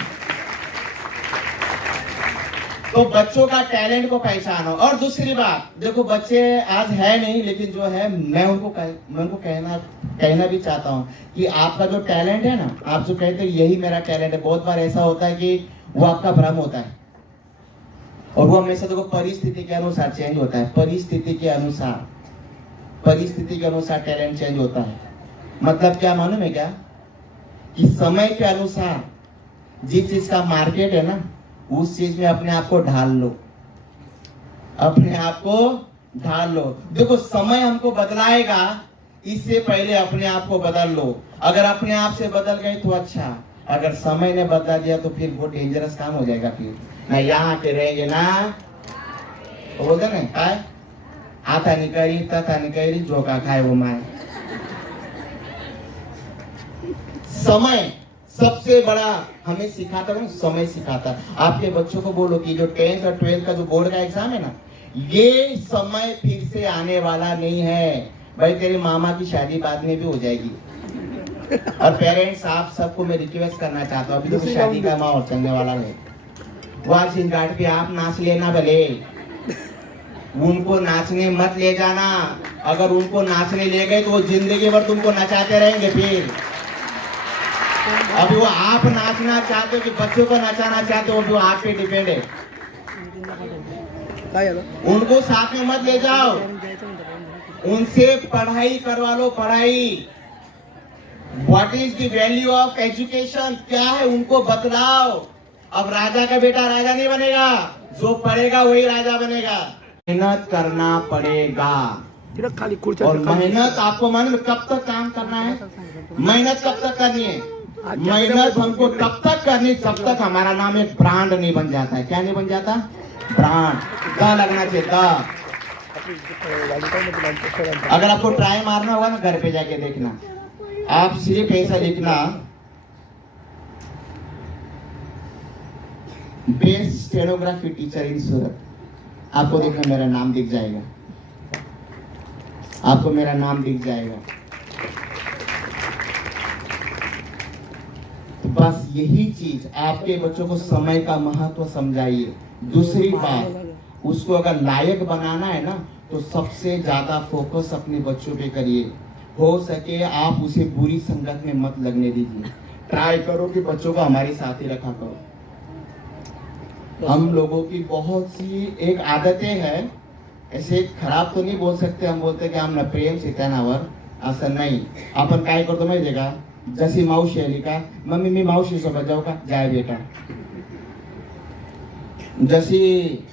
तो बच्चों का टैलेंट को पहचानो। और दूसरी बात देखो, बच्चे आज है नहीं, लेकिन जो है मैं उनको कहना भी चाहता हूँ कि आपका जो टैलेंट है ना, आप जो कहते हैं यही मेरा टैलेंट है, बहुत बार ऐसा होता है कि वो आपका भ्रम होता है, और वो हमेशा देखो परिस्थिति के अनुसार चेंज होता है। परिस्थिति के अनुसार टैलेंट चेंज होता है। मतलब क्या मालूम है क्या, कि समय के अनुसार जिस चीज का मार्केट है ना, उस चीज में अपने आप को ढाल लो, अपने आप को ढाल लो। देखो समय हमको बदलाएगा, इससे पहले अपने आप को बदल लो। अगर अपने आप से बदल गए तो अच्छा, अगर समय ने बदला दिया तो फिर वो डेंजरस काम हो जाएगा। फिर ना यहाँ पे रहेंगे ना, बोलते ना आता निकली तथा निकली, जो का खाए वो माए। समय सबसे बड़ा हमें सिखाता है, समय सिखाता है। आपके बच्चों को बोलो कि जो 10th और 12th का जो बोर्ड का एग्जाम है ना, ये समय फिर से आने वाला नहीं है भाई। तेरे मामा की शादी बाद में भी हो जाएगी। और पेरेंट्स, आप सबको मैं रिक्वेस्ट करना चाहता हूँ, अभी तो शादी का माहौल चलने वाला है, वहाँ घाट पे आप नाच लेना भले, उनको नाचने मत ले जाना। अगर उनको नाचने ले गए तो वो जिंदगी भर तुमको नचाते रहेंगे। फिर अभी वो आप नाचना चाहते हो कि बच्चों को नचाना चाहते हो, जो आप पे डिपेंड है। उनको साथ में मत ले जाओ, उनसे पढ़ाई करवा लो, पढ़ाई। What is the value of education, क्या है उनको बतलाओ। अब राजा का बेटा राजा नहीं बनेगा, जो पढ़ेगा वही राजा बनेगा। मेहनत करना पड़ेगा, और मेहनत आपको मालूम कब तक काम करना है, मेहनत कब तक करनी है, मेहनत हमको तब तक करनी जब तक हमारा नाम एक ब्रांड नहीं बन जाता है। क्या नहीं बन जाता? ब्रांड का लगना चाहिए। अगर आपको ट्राई मारना होगा ना, घर पे जाके देखना, आप सिर्फ ऐसा लिखना, बेस्ट स्टेनोग्राफी टीचर इन सूरत, आपको देखना मेरा नाम दिख जाएगा, आपको मेरा नाम दिख जाएगा। तो बस यही चीज, आपके बच्चों को समय का महत्व समझाइए। दूसरी बात, उसको अगर लायक बनाना है ना, तो सबसे ज्यादा फोकस अपने बच्चों पे करिए। हो सके आप उसे बुरी संगत में मत लगने दीजिए। ट्राई करो कि बच्चों को हमारे साथ ही रखा करो। हम लोगों की बहुत सी एक आदतें हैं, ऐसे खराब तो नहीं बोल सकते, हम बोलते कि हम न प्रेम से त्यानावर असं नाही। आपण काय करतो माहितीये का, जशी मावशी आली का, मम्मी मी मावशी सोबत जाऊ का, जाय बेटा। जशी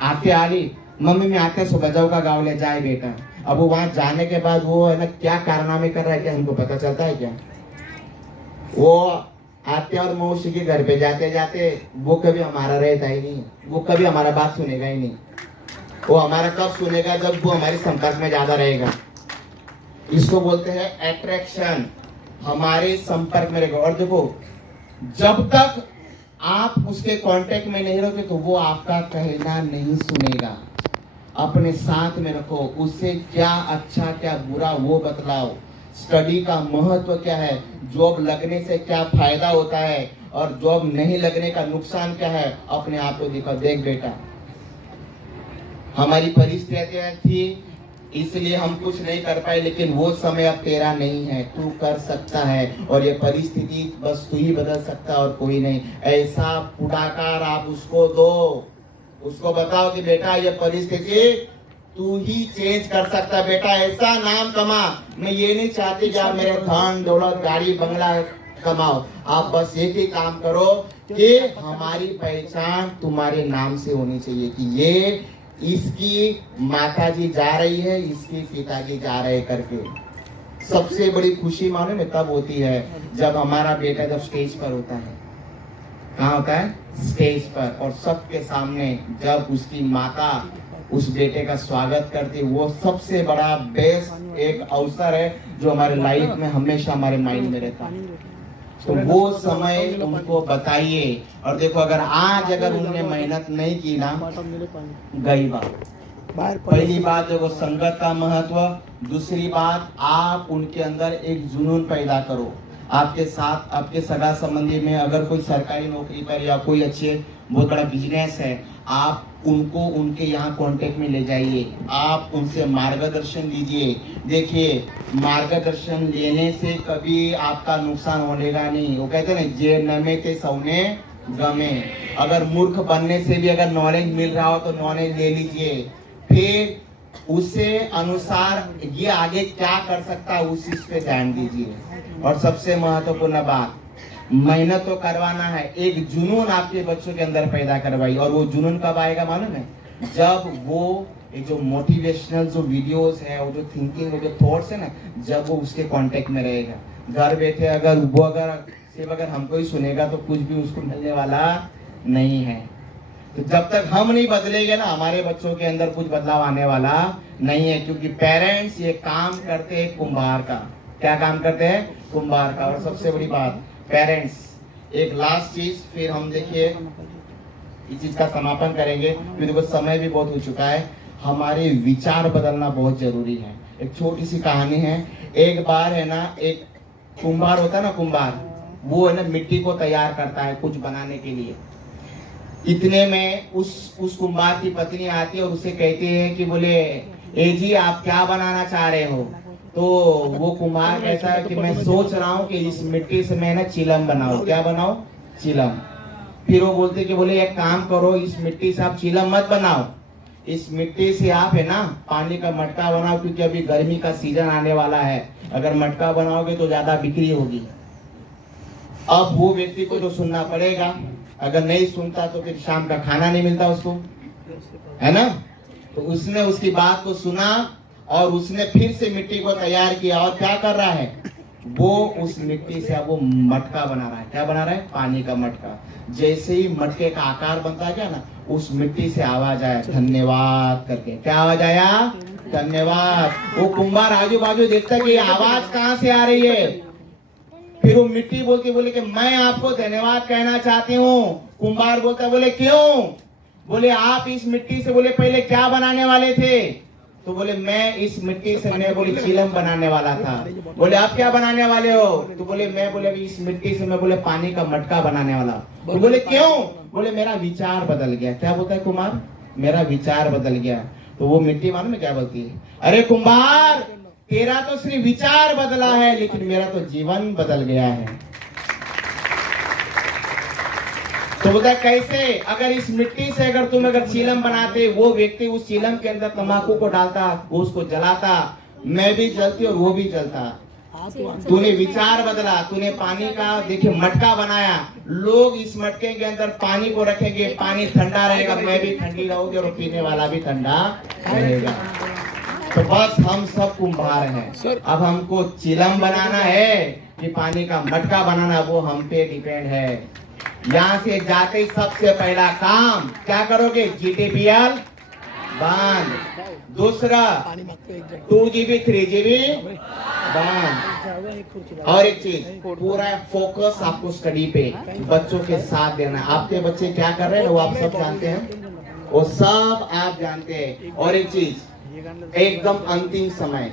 आत्या आली, मम्मी मैं आत्या सोबत जाऊ का गाँव ले, जाए बेटा। अब वो वहां जाने के बाद वो है ना क्या कारनामे कर रहा है, क्या हमको पता चलता है क्या? वो आत्या और मौसी के घर पे जाते जाते वो कभी हमारा रहता ही नहीं, वो कभी हमारा बात सुनेगा ही नहीं। वो हमारा कब सुनेगा, जब वो हमारे संपर्क में ज्यादा रहेगा। इसको बोलते हैं अट्रैक्शन, हमारे संपर्क में रहेगा। और देखो, जब तक आप उसके कांटेक्ट में नहीं रहोगे तो वो आपका कहना नहीं सुनेगा। अपने साथ में रखो, उससे क्या अच्छा क्या बुरा वो बतलाओ। स्टडी का महत्व क्या है, जॉब लगने से क्या फायदा होता है, और जॉब नहीं लगने का नुकसान क्या है, अपने आप को दिखा। देख बेटा, हमारी परिस्थितियां थी इसलिए हम कुछ नहीं कर पाए, लेकिन वो समय अब तेरा नहीं है, तू कर सकता है। और ये परिस्थिति बस तू ही बदल सकता और कोई नहीं। ऐसा पुढाकार आप उसको दो, उसको बताओ कि बेटा ये परिस्थिति तू ही चेंज कर सकता है बेटा। ऐसा नाम कमा। मैं ये नहीं चाहती कि आप मेरे धन दौलत गाड़ी बंगला कमाओ। आप बस एक ही काम करो कि हमारी पहचान तुम्हारे नाम से होनी चाहिए कि ये इसकी माता जी जा रही है, इसके पिताजी जा रहे करके। सबसे बड़ी खुशी मालूम है तब होती है जब हमारा बेटा जब स्टेज पर होता है। कहाँ होता है? स्टेज पर। और सबके सामने जब उसकी माता उस बेटे का स्वागत करती, वो सबसे बड़ा बेस्ट एक अवसर है जो हमारे लाइफ में हमेशा हमारे माइंड में रहता है। तो वो समय उनको बताइए। और देखो अगर आज अगर उन्होंने मेहनत नहीं की ना, गई बात। पहली बात देखो संगत का महत्व। दूसरी बात आप उनके अंदर एक जुनून पैदा करो। आपके साथ आपके सगा संबंधी में अगर कोई सरकारी नौकरी पर या कोई अच्छे बहुत बड़ा बिजनेस है, आप उनको उनके यहाँ कांटेक्ट में ले जाइए। आप उनसे मार्गदर्शन लीजिए। देखिए मार्गदर्शन लेने से कभी आपका नुकसान होनेगा नहीं। वो कहते हैं ना, जे नमे के सौने गमे। अगर मूर्ख बनने से भी अगर नॉलेज मिल रहा हो तो नॉलेज ले लीजिए। फिर उससे अनुसार ये आगे क्या कर सकता है उस चीज पे ध्यान दीजिए। और सबसे महत्वपूर्ण बात, मेहनत तो करवाना है, एक जुनून आपके बच्चों के अंदर पैदा करवाई। और वो जुनून कब आएगा मालूम है? जब वो जो मोटिवेशनल जो वीडियोस है, वो जो थिंकिंग, वो जो थॉट्स है ना, जब वो उसके कांटेक्ट में रहेगा। घर बैठे अगर वो सिर्फ अगर हमको ही सुनेगा तो कुछ भी उसको मिलने वाला नहीं है। तो जब तक हम नहीं बदलेंगे ना, हमारे बच्चों के अंदर कुछ बदलाव आने वाला नहीं है। क्योंकि पेरेंट्स ये काम करते हैं कुम्हार का। क्या काम करते हैं? कुम्हार का। और सबसे बड़ी बात पेरेंट्स, एक लास्ट चीज, फिर हम देखिए इस चीज का समापन करेंगे क्योंकि देखो समय भी बहुत हो चुका है। हमारे विचार बदलना बहुत जरूरी है। एक छोटी सी कहानी है। एक बार है ना, एक कुम्हार होता है ना, कुम्हार, वो है ना मिट्टी को तैयार करता है कुछ बनाने के लिए। इतने में उस कुम्हार की पत्नी आती है और उसे कहती है कि बोले, ए जी आप क्या बनाना चाह रहे हो? तो वो कुम्हार कहता है कि मैं सोच रहा हूँ कि इस मिट्टी से मैं ना चिलम बनाऊं। क्या बनाऊं? चिलम। फिर वो बोलते कि बोले एक काम करो, इस मिट्टी से आप चिलम मत बनाओ, इस मिट्टी से आप है ना पानी का मटका बनाओ, क्योंकि अभी गर्मी का सीजन आने वाला है। अगर मटका बनाओगे तो ज्यादा बिक्री होगी। अब वो व्यक्ति को तो सुनना पड़ेगा। अगर नहीं सुनता तो फिर शाम का खाना नहीं मिलता उसको, है ना। तो उसने उसकी बात को सुना और उसने फिर से मिट्टी को तैयार किया। और क्या कर रहा है वो? उस मिट्टी से अब वो मटका बना रहा है। क्या बना रहा है? पानी का मटका। जैसे ही मटके का आकार बनता गया ना, उस मिट्टी से आवाज आया धन्यवाद करके। क्या आवाज आया? धन्यवाद। वो कुम्हार आजू बाजू देखता कि आवाज कहाँ से आ रही है। फिर वो मिट्टी बोलती, बोले कि मैं आपको धन्यवाद कहना चाहती हूँ। कुम्हार बोलता, बोले क्यों? बोले आप इस मिट्टी से बोले पहले क्या बनाने वाले थे? तो बोले मैं इस मिट्टी से मैं बोले चिलम बनाने वाला था। बोले आप क्या बनाने वाले हो? तो बोले मैं बोले इस मिट्टी से मैं बोले पानी का मटका बनाने वाला। तो बोले क्यों? बोले मेरा विचार बदल गया। क्या बोलता है कुम्हार? मेरा विचार बदल गया। तो वो मिट्टी मालूम में क्या बोलती है? अरे कुम्हार, तेरा तो सिर्फ विचार बदला है, लेकिन मेरा तो जीवन बदल गया है। तो बोलता है कैसे? अगर इस मिट्टी से अगर तुम अगर चीलम बनाते, वो व्यक्ति उस चीलम के अंदर तंबाकू को डालता, वो उसको जलाता, मैं भी जलती और वो भी जलता। तूने विचार बदला, तूने पानी का देखिए मटका बनाया। लोग इस मटके के अंदर पानी को रखेंगे, पानी ठंडा रहेगा, मैं भी ठंडी रहूंगी और पीने वाला भी ठंडा रहेगा। तो बस हम सब कुम्हार हैं। अब हमको चिलम बनाना है कि पानी का मटका बनाना, वो हम पे डिपेंड है। यहाँ से जाते ही सबसे पहला काम क्या करोगे? GTPL बंद। दूसरा 2GB 3GB बंद। और एक चीज, पूरा फोकस आपको स्टडी पे, बच्चों के साथ देना। आपके बच्चे क्या कर रहे हैं वो आप सब जानते हैं, वो सब आप जानते हैं। और एक चीज, एकदम अंतिम समय,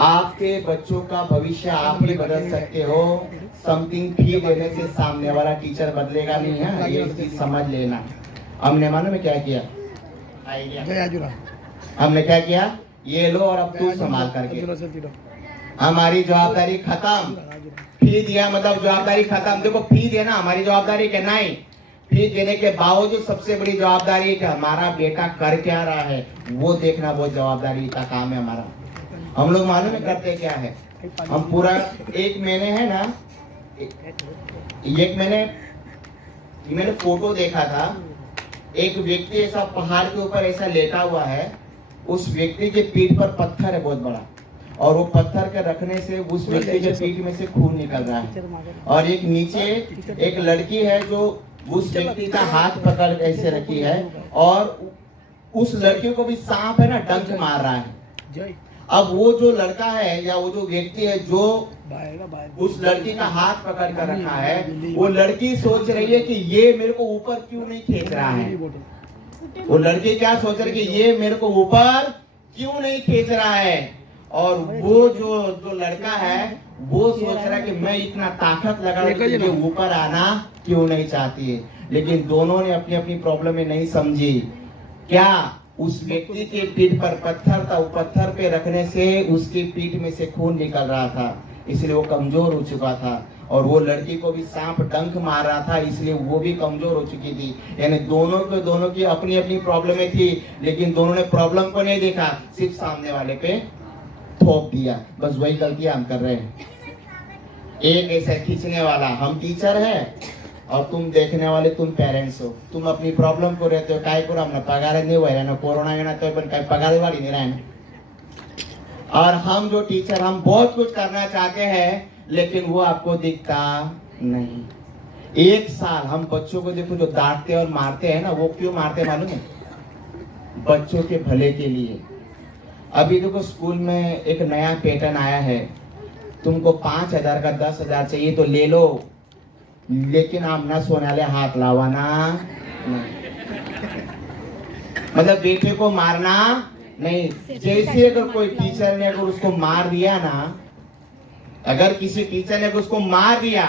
आपके बच्चों का भविष्य आप ही बदल सकते हो। समथिंग फी देने से सामने वाला टीचर बदलेगा नहीं है, ये चीज समझ लेना। हमने मालूम में क्या किया? आइडिया हमने क्या किया? ये लो और अब तू संभाल करके। हमारी जवाबदारी खत्म। फी दिया मतलब जवाबदारी खत्म। देखो फी देना हमारी जवाबदारी के नहीं, फीस देने के बावजूद सबसे बड़ी जवाबदारी है कि हमारा बेटा कर क्या रहा है वो देखना, बहुत जवाबदारी का काम है हमारा। हम लोग मालूम है करते क्या है, हम पूरा एक महीने है ना, एक मैंने फोटो देखा था, एक व्यक्ति ऐसा पहाड़ के ऊपर ऐसा लेटा हुआ है, उस व्यक्ति के पीठ पर पत्थर है बहुत बड़ा, और वो पत्थर के रखने से उस व्यक्ति के पीठ में से खून निकल रहा है, और एक नीचे एक लड़की है जो उस व्यक्ति का हाथ पकड़ ऐसे रखी है, और उस लड़की को भी सांप है ना डंक मार रहा है। अब वो जो लड़का है या वो जो व्यक्ति है जो उस लड़की का हाथ पकड़ कर रखा है, वो लड़की सोच रही है कि ये मेरे को ऊपर क्यों नहीं खींच रहा है। वो लड़की क्या सोच रही है कि ये मेरे को ऊपर क्यों नहीं खींच रहा है, और वो जो लड़का है वो सोच रहा है कि मैं इतना ताकत लगा के ऊपर आना क्यों नहीं चाहती है। लेकिन दोनों ने अपनी अपनी प्रॉब्लम में नहीं समझी। क्या उस व्यक्ति के पीठ पर पत्थर था, वो पत्थर पे रखने से उसकी पीठ में से खून निकल रहा था, इसलिए वो कमजोर हो चुका था, और वो लड़की को भी सांप डंक मार रहा था, इसलिए वो भी कमजोर हो चुकी थी। यानी दोनों की अपनी अपनी प्रॉब्लमें थी, लेकिन दोनों ने प्रॉब्लम को नहीं देखा, सिर्फ सामने वाले पे थोप दिया। बस वही गलती हम कर रहे हैं। एक ऐसा खींचने वाला हम टीचर है, और तुम देखने वाले तुम पेरेंट्स हो। तुम अपनी प्रॉब्लम को रहते हो, काय करो हमने पगार नहीं हुआ है ना, कोरोना येना तो काय पगार वाली नहीं रहा है। और हम जो टीचर हम बहुत कुछ करना चाहते हैं, लेकिन वो आपको दिखता नहीं। एक साल हम बच्चों को देखो जो डांटते और मारते हैं ना, वो क्यों मारते मालूम है? बच्चों के भले के लिए। अभी देखो स्कूल में एक नया पैटर्न आया है, तुमको 5,000 का 10,000 चाहिए तो ले लो, लेकिन आप न सोने हाथ लावाना नहीं। मतलब बेटे को मारना नहीं। जैसे अगर कोई टीचर ने अगर उसको मार दिया ना, अगर किसी टीचर ने अगर उसको मार दिया,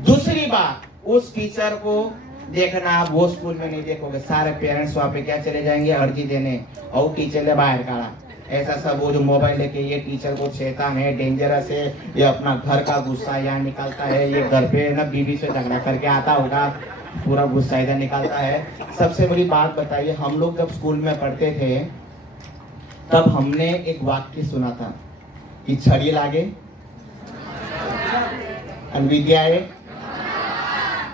दूसरी बात उस टीचर को देखना आप वो स्कूल में नहीं देखोगे। सारे पेरेंट्स वहाँ पे क्या चले जाएंगे, अर्जी देने, और टीचर ने बाहर काढ़ा ऐसा सब। वो जो मोबाइल लेके ये टीचर को शैतान है, डेंजरस है, ये अपना घर का गुस्सा यहाँ निकालता है, ये घर पे ना बीवी से झगड़ा करके आता होगा, पूरा गुस्सा इधर निकालता है। सबसे बड़ी बात बताइए, हम लोग जब स्कूल में पढ़ते थे तब हमने एक वाक्य सुना था कि छड़ी लागे आणि विद्या आहे।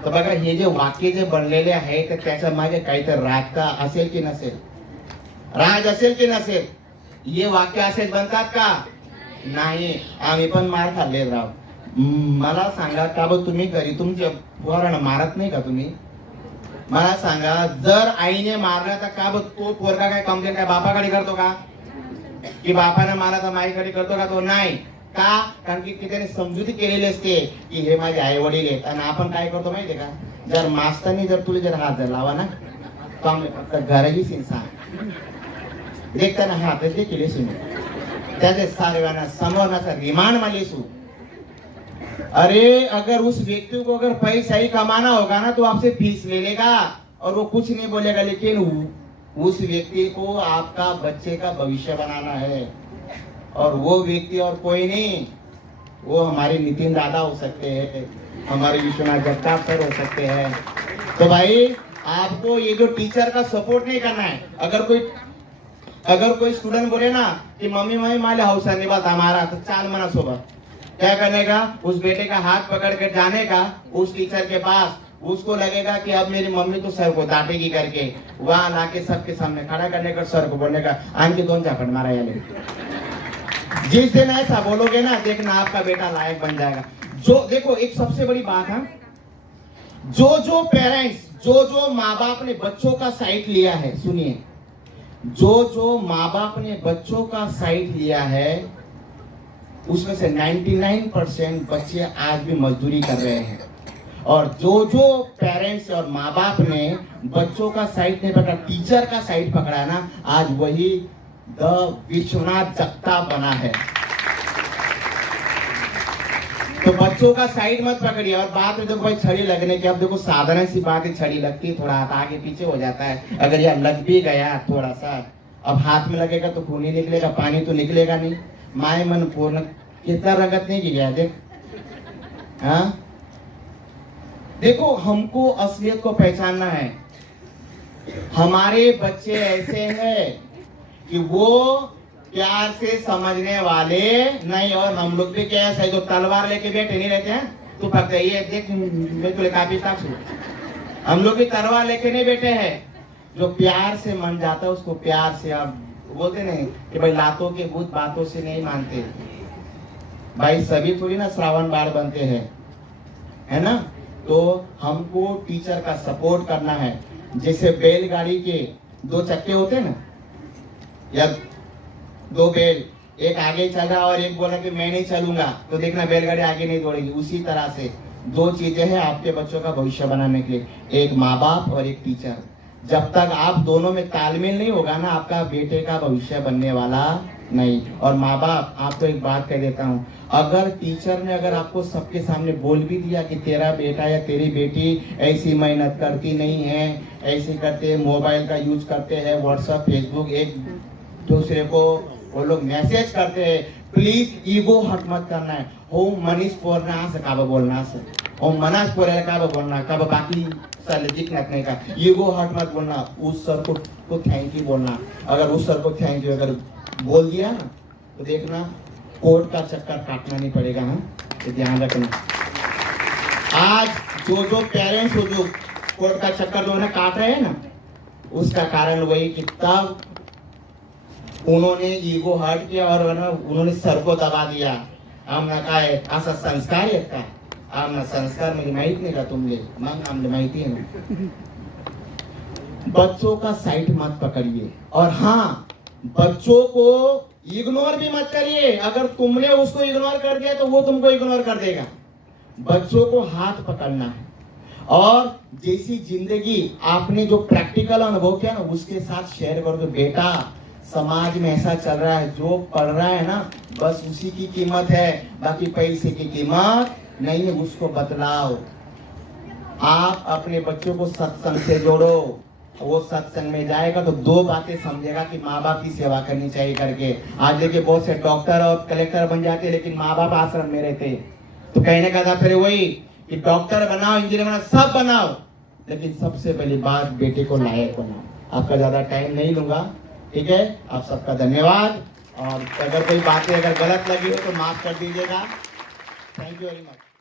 तर बघा हे जे वाक्य जे बनलेले आहे तर त्याच्या मागे काहीतरी राजता असेल की नसेल, राज असेल की नसेल, ये वाक्य असेच बनतात का? नाही। आम्ही पण मार खाल्ले राव। मला सांगा का बघ, तुम्ही घरी तुमच्या पोरांना मारत नाही का तुम्ही? मला सांगा, जर आईने मारला तर का बघ तो पोरगा काय कंप्लेंट काय बापाकडे करतो का? की बापाने मारा तर माईकडे करतो का? तो नाही का? कारण की त्याने समजुती केलेली असते की हे माझे आई वडील आहेत। आणि आपण काय करतो माहितीये का, जर मास्तानी जर तुला जर हात जर लावा ना तर घरही इंसान देखता ना हाथ देखी लेसू त्याचे सारे समोर रिमांड में लेसू। अरे अगर उस व्यक्ति को अगर पैसा ही कमाना होगा ना तो आपसे फीस ले लेगा और वो कुछ नहीं बोलेगा, लेकिन उस व्यक्ति को आपका बच्चे का भविष्य बनाना है, और वो व्यक्ति और कोई नहीं, वो हमारे नितिन दादा हो सकते हैं, हमारे विश्वनाथ जगताप सर हो सकते हैं। तो भाई आपको ये जो टीचर का सपोर्ट नहीं करना है। अगर कोई स्टूडेंट बोले ना कि मम्मी मम्मी माले हौसा नहीं बात हमारा, तो चाल मना सोबत क्या करने का, उस बेटे का हाथ पकड़ कर जाने का उस टीचर के पास। उसको लगेगा कि अब मेरी मम्मी तो सर को डांटेगी करके, वहां लाके सबके सामने खड़ा करने का, सर को बोलने का आन के 2 झापट मारा याले। जिस दिन ऐसा बोलोगे ना, देखना आपका बेटा लायक बन जाएगा। जो देखो एक सबसे बड़ी बात है, जो पेरेंट्स जो माँ बाप ने बच्चों का साइड लिया है, सुनिए, जो माँ बाप ने बच्चों का साइड लिया है उसमें से 99% बच्चे आज भी मजदूरी कर रहे हैं। और जो पेरेंट्स और माँ बाप ने बच्चों का साइड नहीं पकड़ा, टीचर का साइड पकड़ा ना, आज वही द विश्वनाथ जगताप बना है। तो बच्चों का साइड मत पकड़िए। और बात में देखो भाई छड़ी लगने की, अब देखो साधारण सी बात है, छड़ी लगती है थोड़ा हाथ आगे पीछे हो जाता है, अगर यह लग भी गया थोड़ा सा, अब हाथ में लगेगा तो खून ही निकलेगा, पानी तो निकलेगा नहीं। माए मन पूर्ण कितना रंगत नहीं की गया देख। हाँ देखो, हमको असलियत को पहचानना है। हमारे बच्चे ऐसे हैं कि वो प्यार से समझने वाले नहीं, और हम लोग भी क्या है, जो तलवार लेके बैठे नहीं रहते हैं, तू पकड़ ये देख मैं तुझे काफी ताकत, हम लोग भी तलवार लेके नहीं बैठे हैं। जो प्यार से मन जाता है उसको प्यार से, आप बोलते नहीं कि भाई लातों के भूत बातों से नहीं मानते भाई, सभी थोड़ी ना श्रावण बाढ़ बनते हैं, है ना। तो हमको टीचर का सपोर्ट करना है। जैसे बैलगाड़ी के दो चक्के होते हैं ना, या दो बैल, एक आगे चल रहा और एक बोला कि मैं नहीं चलूंगा, तो देखना बैलगाड़ी आगे नहीं दौड़ेगी। उसी तरह से दो चीजें हैं आपके बच्चों का भविष्य बनाने के लिए, एक माँ बाप और एक टीचर। जब तक आप दोनों में तालमेल नहीं होगा ना, आपका बेटे का भविष्य बनने वाला नहीं। और माँ बाप, आपको एक बात कह देता हूँ, अगर टीचर ने अगर आपको सबके सामने बोल भी दिया कि तेरा बेटा या तेरी बेटी ऐसी मेहनत करती नहीं है, ऐसे करते, मोबाइल का यूज करते हैं, व्हाट्सएप फेसबुक एक दूसरे को वो लोग मैसेज करते हैं, प्लीज ईगो हट मत करना है। होम मनीष पोरना से काबा बोलना से, होम मनास पोरे काबा बोलना, काबा बाकी सालेजिक नटने का ईगो हट मत बोलना। उस सर को थैंक यू बोलना। अगर उस सर को थैंक यू अगर बोल दिया ना, तो देखना कोर्ट का चक्कर काटना नहीं पड़ेगा। हम तो ध्यान रखना। आज जो पेरेंट्स हो जो कोर्ट का चक्कर जो है काट रहे हैं ना, उसका कारण वही कि तब उन्होंने ईगो हर्ट किया और उन्होंने सर को दबा दिया। आमना काय असा संस्कार आहे का? आमना संस्कार म्हणजे माहित नाही का तुमले? मग आमले माहिती है ना। बच्चों का साइड मत पकड़िए, और हाँ, बच्चों को इग्नोर भी मत करिए। अगर तुमने उसको इग्नोर कर दिया तो वो तुमको इग्नोर कर देगा। बच्चों को हाथ पकड़ना है, और जैसी जिंदगी आपने जो प्रैक्टिकल अनुभव किया ना, उसके साथ शेयर कर दो। बेटा, समाज में ऐसा चल रहा है, जो पढ़ रहा है ना बस उसी की कीमत है, बाकी पैसे की कीमत नहीं है। उसको बतलाओ। आप अपने बच्चों को सत्संग से जोड़ो। वो सत्संग में जाएगा तो दो बातें समझेगा कि माँ बाप की सेवा करनी चाहिए करके। आज देखिए बहुत से डॉक्टर और कलेक्टर बन जाते हैं, लेकिन माँ बाप आश्रम में रहते। तो कहने का था फिर वही कि डॉक्टर बनाओ, इंजीनियर बनाओ, सब बनाओ, लेकिन सबसे पहली बात बेटे को लायक बनाओ। आपका ज्यादा टाइम नहीं लूंगा, ठीक है। आप सबका धन्यवाद, और अगर कोई बातें अगर गलत लगी हो तो माफ कर दीजिएगा। Thank you very much.